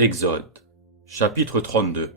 Exode, chapitre 32.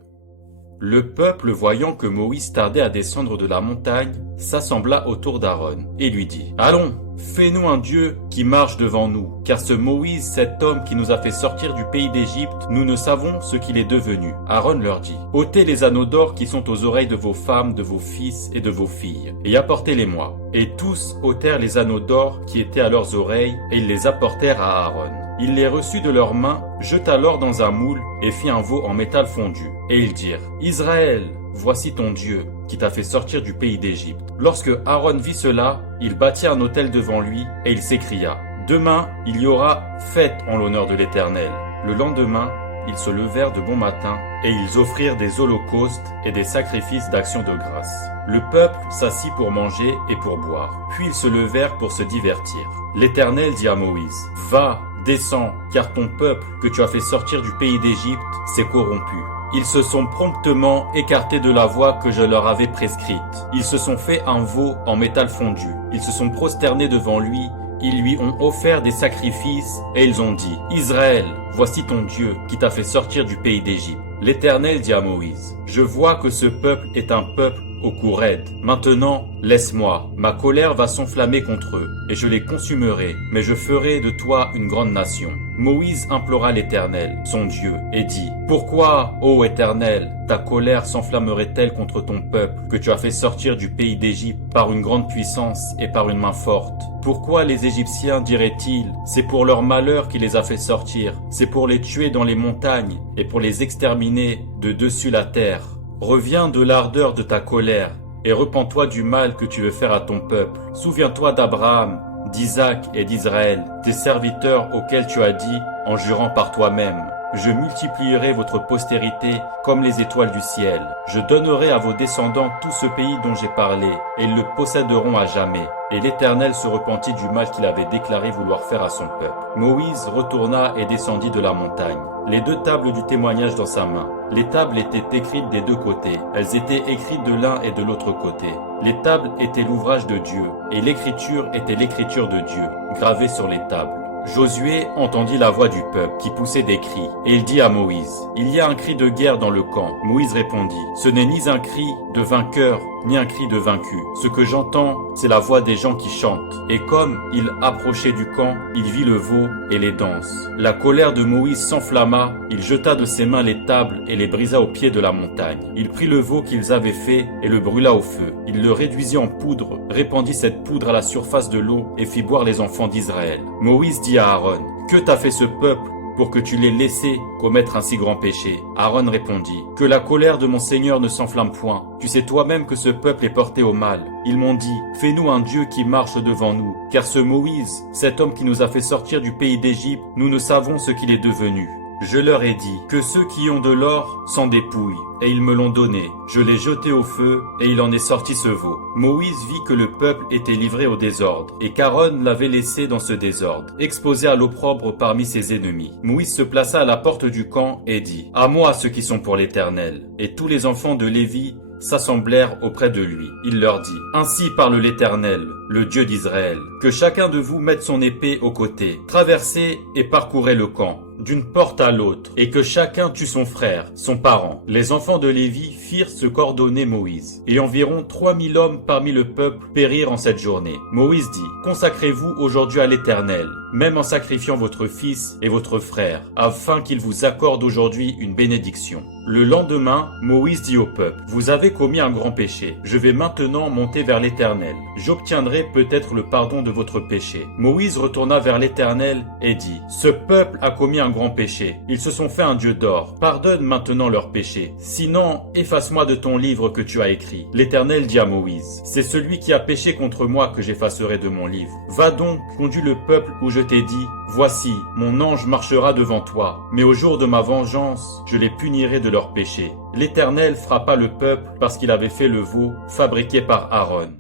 Le peuple, voyant que Moïse tardait à descendre de la montagne, s'assembla autour d'Aaron et lui dit : « Allons, fais-nous un Dieu qui marche devant nous, car ce Moïse, cet homme qui nous a fait sortir du pays d'Égypte, nous ne savons ce qu'il est devenu. » Aaron leur dit : « Ôtez les anneaux d'or qui sont aux oreilles de vos femmes, de vos fils et de vos filles, et apportez-les-moi. » Et tous ôtèrent les anneaux d'or qui étaient à leurs oreilles, et ils les apportèrent à Aaron. Il les reçut de leurs mains, jeta l'or dans un moule et fit un veau en métal fondu. Et ils dirent : « Israël, voici ton Dieu, qui t'a fait sortir du pays d'Égypte. » Lorsque Aaron vit cela, il bâtit un autel devant lui et il s'écria : « Demain, il y aura fête en l'honneur de l'Éternel. » Le lendemain, ils se levèrent de bon matin et ils offrirent des holocaustes et des sacrifices d'action de grâce. Le peuple s'assit pour manger et pour boire. Puis ils se levèrent pour se divertir. L'Éternel dit à Moïse : « Va, descends, car ton peuple que tu as fait sortir du pays d'Égypte s'est corrompu. » Ils se sont promptement écartés de la voie que je leur avais prescrite. Ils se sont fait un veau en métal fondu. Ils se sont prosternés devant lui. Ils lui ont offert des sacrifices et ils ont dit : « Israël, voici ton Dieu qui t'a fait sortir du pays d'Égypte. » L'Éternel dit à Moïse : « Je vois que ce peuple est un peuple au cou raide. Maintenant, laisse-moi. Ma colère va s'enflammer contre eux, et je les consumerai, mais je ferai de toi une grande nation. » Moïse implora l'Éternel, son Dieu, et dit : « Pourquoi, ô Éternel, ta colère s'enflammerait-elle contre ton peuple, que tu as fait sortir du pays d'Égypte par une grande puissance et par une main forte ? Pourquoi les Égyptiens diraient-ils : c'est pour leur malheur qu'il les a fait sortir, c'est pour les tuer dans les montagnes et pour les exterminer de dessus la terre ? Reviens de l'ardeur de ta colère et repens-toi du mal que tu veux faire à ton peuple. Souviens-toi d'Abraham, d'Isaac et d'Israël, tes serviteurs auxquels tu as dit, en jurant par toi-même : je multiplierai votre postérité comme les étoiles du ciel. Je donnerai à vos descendants tout ce pays dont j'ai parlé, et ils le posséderont à jamais. » Et l'Éternel se repentit du mal qu'il avait déclaré vouloir faire à son peuple. Moïse retourna et descendit de la montagne, les 2 tables du témoignage dans sa main. Les tables étaient écrites des 2 côtés. Elles étaient écrites de l'un et de l'autre côté. Les tables étaient l'ouvrage de Dieu, et l'écriture était l'écriture de Dieu, gravée sur les tables. Josué entendit la voix du peuple qui poussait des cris, et il dit à Moïse : « Il y a un cri de guerre dans le camp. » Moïse répondit : « Ce n'est ni un cri de vainqueur, ni un cri de vaincu. Ce que j'entends, c'est la voix des gens qui chantent. » Et comme il approchait du camp, il vit le veau et les danses. La colère de Moïse s'enflamma, il jeta de ses mains les tables et les brisa au pied de la montagne. Il prit le veau qu'ils avaient fait et le brûla au feu. Il le réduisit en poudre, répandit cette poudre à la surface de l'eau et fit boire les enfants d'Israël. Moïse dit à Aaron : « Que t'a fait ce peuple pour que tu l'aies laissé commettre un si grand péché ? » Aaron répondit : « Que la colère de mon Seigneur ne s'enflamme point. Tu sais toi-même que ce peuple est porté au mal. Ils m'ont dit : fais-nous un Dieu qui marche devant nous. Car ce Moïse, cet homme qui nous a fait sortir du pays d'Égypte, nous ne savons ce qu'il est devenu. Je leur ai dit que ceux qui ont de l'or s'en dépouillent, et ils me l'ont donné. Je l'ai jeté au feu, et il en est sorti ce veau. » Moïse vit que le peuple était livré au désordre, et qu'Aaron l'avait laissé dans ce désordre, exposé à l'opprobre parmi ses ennemis. Moïse se plaça à la porte du camp et dit : « À moi ceux qui sont pour l'Éternel. » Et tous les enfants de Lévi s'assemblèrent auprès de lui. Il leur dit : « Ainsi parle l'Éternel, le Dieu d'Israël, que chacun de vous mette son épée au côté, traversez et parcourez le camp, d'une porte à l'autre, et que chacun tue son frère, son parent. » Les enfants de Lévi firent ce qu'ordonnait Moïse, et environ 3000 hommes parmi le peuple périrent en cette journée. Moïse dit : « Consacrez-vous aujourd'hui à l'Éternel, même en sacrifiant votre fils et votre frère, afin qu'il vous accorde aujourd'hui une bénédiction. » Le lendemain, Moïse dit au peuple : « Vous avez commis un grand péché. Je vais maintenant monter vers l'Éternel. J'obtiendrai peut-être le pardon de votre péché. » Moïse retourna vers l'Éternel et dit : « Ce peuple a commis un grand péché. Ils se sont fait un dieu d'or. Pardonne maintenant leur péché. Sinon, efface-moi de ton livre que tu as écrit. » L'Éternel dit à Moïse : « C'est celui qui a péché contre moi que j'effacerai de mon livre. Va donc, conduis le peuple où je t'ai dit : voici, mon ange marchera devant toi. Mais au jour de ma vengeance, je les punirai de leurs péchés. » L'Éternel frappa le peuple parce qu'il avait fait le veau fabriqué par Aaron.